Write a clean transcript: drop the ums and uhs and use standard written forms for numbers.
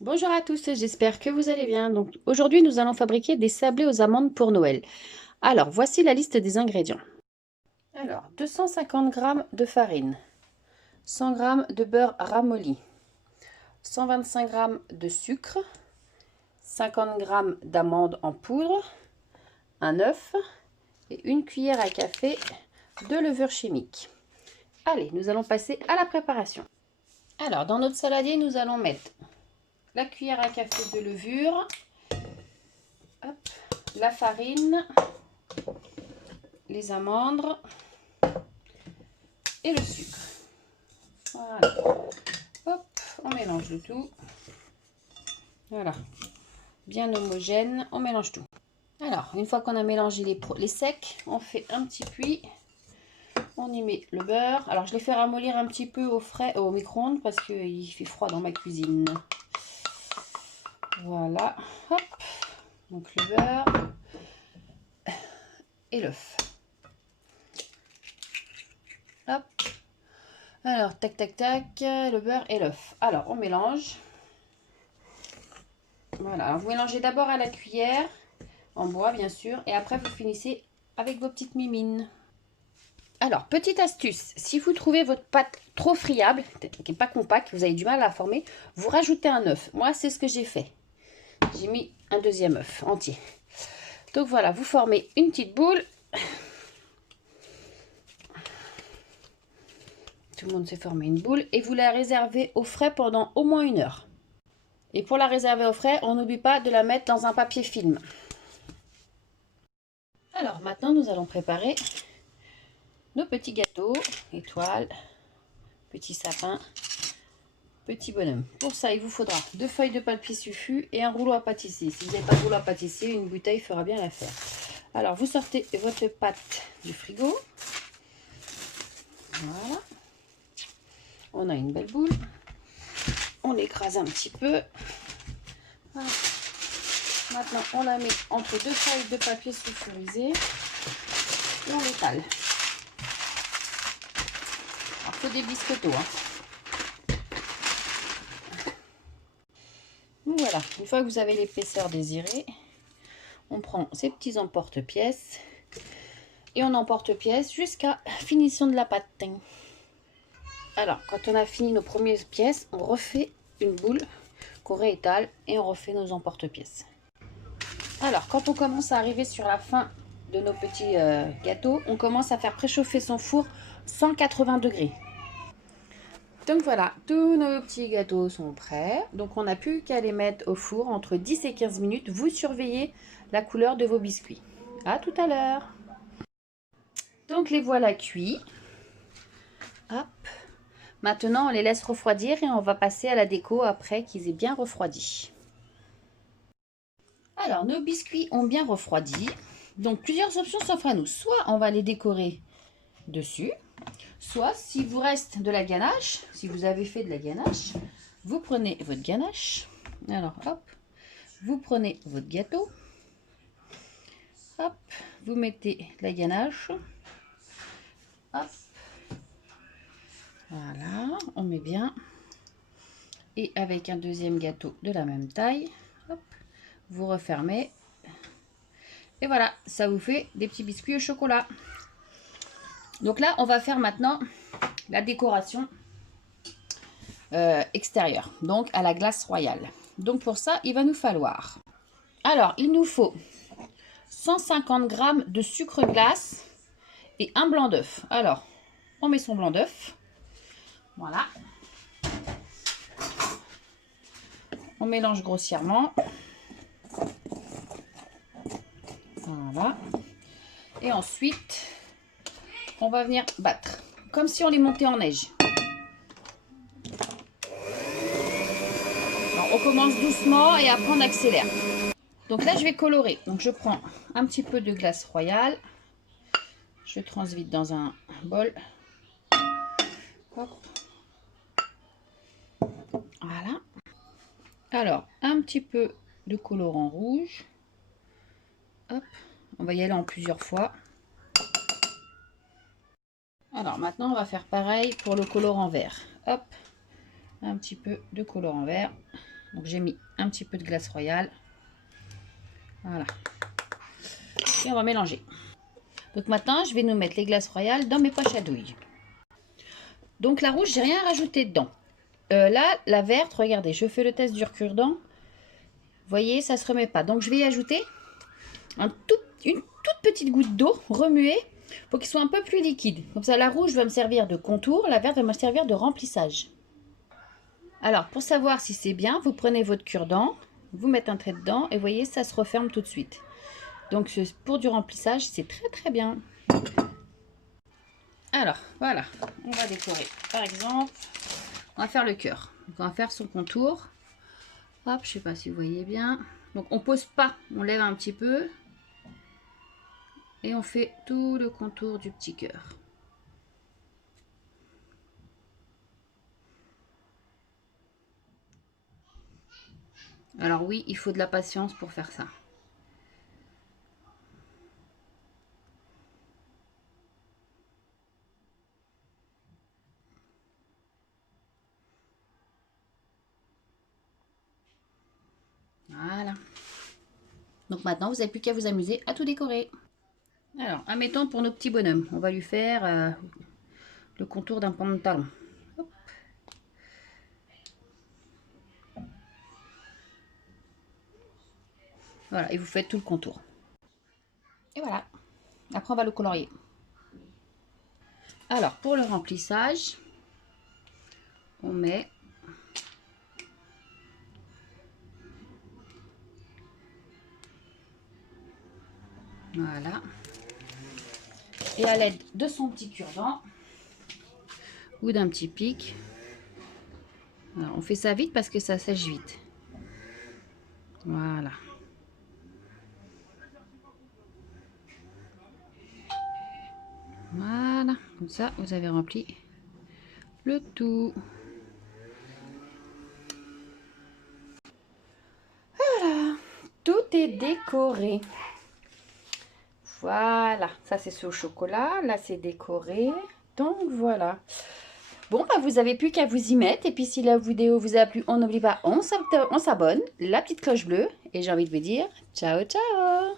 Bonjour à tous, j'espère que vous allez bien. Donc aujourd'hui, nous allons fabriquer des sablés aux amandes pour Noël. Alors, voici la liste des ingrédients. Alors, 250 g de farine, 100 g de beurre ramolli, 125 g de sucre, 50 g d'amandes en poudre, un œuf et une cuillère à café de levure chimique. Allez, nous allons passer à la préparation. Alors, dans notre saladier, nous allons mettre la cuillère à café de levure, hop, la farine, les amandes et le sucre. Voilà. Hop, on mélange le tout. Voilà. Bien homogène, on mélange tout. Alors, une fois qu'on a mélangé les secs, on fait un petit puits. On y met le beurre. Alors, je l'ai fait ramollir un petit peu au micro-ondes parce qu'il fait froid dans ma cuisine. Voilà. Hop. Donc, le beurre et l'œuf. Hop. Alors, tac, tac, tac, le beurre et l'œuf. Alors, on mélange. Voilà, alors vous mélangez d'abord à la cuillère, en bois bien sûr, et après vous finissez avec vos petites mimines. Alors, petite astuce, si vous trouvez votre pâte trop friable, qui n'est pas compacte, vous avez du mal à la former, vous rajoutez un œuf. Moi, c'est ce que j'ai fait. J'ai mis un deuxième œuf entier. Donc voilà, vous formez une petite boule. Tout le monde s'est formé une boule. Et vous la réservez au frais pendant au moins 1 heure. Et pour la réserver au frais, on n'oublie pas de la mettre dans un papier film. Alors maintenant, nous allons préparer nos petits gâteaux, étoiles, petits sapins, petits bonhommes. Pour ça, il vous faudra 2 feuilles de papier sulfu et un rouleau à pâtisser. Si vous n'avez pas de rouleau à pâtisser, une bouteille fera bien l'affaire. Alors, vous sortez votre pâte du frigo. Voilà. On a une belle boule. On l'écrase un petit peu. Voilà. Maintenant, on la met entre 2 feuilles de papier sulfurisé et on l'étale. Alors, il faut des biscottos, hein. Voilà, une fois que vous avez l'épaisseur désirée, on prend ces petits emporte-pièces et on emporte-pièces jusqu'à finition de la pâte. Alors, quand on a fini nos premières pièces, on refait une boule qu'on réétale et on refait nos emporte-pièces. Alors, quand on commence à arriver sur la fin de nos petits gâteaux, on commence à faire préchauffer son four 180 degrés. Donc voilà, tous nos petits gâteaux sont prêts. Donc on n'a plus qu'à les mettre au four entre 10 et 15 minutes. Vous surveillez la couleur de vos biscuits. À tout à l'heure. Donc les voilà cuits. Hop. Maintenant on les laisse refroidir et on va passer à la déco après qu'ils aient bien refroidi. Alors nos biscuits ont bien refroidi. Donc plusieurs options s'offrent à nous. Soit on va les décorer dessus. Soit, s'il vous reste de la ganache, si vous avez fait de la ganache, vous prenez votre ganache. Alors, hop, vous prenez votre gâteau. Hop, vous mettez la ganache. Hop. Voilà, on met bien. Et avec un deuxième gâteau de la même taille, hop, vous refermez. Et voilà, ça vous fait des petits biscuits au chocolat. Donc là, on va faire maintenant la décoration extérieure, donc à la glace royale. Donc pour ça, il va nous falloir... Alors, il nous faut 150 g de sucre glace et un blanc d'œuf. Alors, on met son blanc d'œuf. Voilà. On mélange grossièrement. Voilà. Et ensuite, on va venir battre. Comme si on les montait en neige. Alors, on commence doucement et après on accélère. Donc là, je vais colorer. Donc je prends un petit peu de glace royale. Je transvide dans un bol. Hop. Voilà. Alors, un petit peu de colorant rouge. Hop. On va y aller en plusieurs fois. Alors maintenant, on va faire pareil pour le colorant vert. Hop. Un petit peu de colorant vert. Donc j'ai mis un petit peu de glace royale. Voilà. Et on va mélanger. Donc maintenant, je vais nous mettre les glaces royales dans mes poches à douille. Donc la rouge, j'ai rien rajouté dedans. Là, la verte, regardez, je fais le test du cure-dent. Vous voyez, ça ne se remet pas. Donc je vais y ajouter une toute petite goutte d'eau remuée pour qu'il soit un peu plus liquide. Comme ça, la rouge va me servir de contour, la verte va me servir de remplissage. Alors, pour savoir si c'est bien, vous prenez votre cure-dent, vous mettez un trait dedans et vous voyez, ça se referme tout de suite. Donc, pour du remplissage, c'est très très bien. Alors, voilà, on va décorer. Par exemple, on va faire le cœur. Donc, on va faire son contour. Hop, je sais pas si vous voyez bien. Donc, on pose pas, on lève un petit peu. Et on fait tout le contour du petit cœur. Alors oui, il faut de la patience pour faire ça. Voilà. Donc maintenant, vous n'avez plus qu'à vous amuser à tout décorer. Alors, admettons pour nos petits bonhommes, on va lui faire le contour d'un pantalon. Hop. Voilà, et vous faites tout le contour. Et voilà. Après, on va le colorier. Alors, pour le remplissage, on met voilà. Et à l'aide de son petit cure-dent ou d'un petit pic, alors, on fait ça vite parce que ça sèche vite. Voilà. Voilà, comme ça, vous avez rempli le tout. Voilà, tout est décoré. Voilà, ça c'est au chocolat, là c'est décoré. Donc voilà. Bon, bah, vous avez plus qu'à vous y mettre. Et puis si la vidéo vous a plu, on n'oublie pas, on s'abonne, la petite cloche bleue. Et j'ai envie de vous dire, ciao, ciao!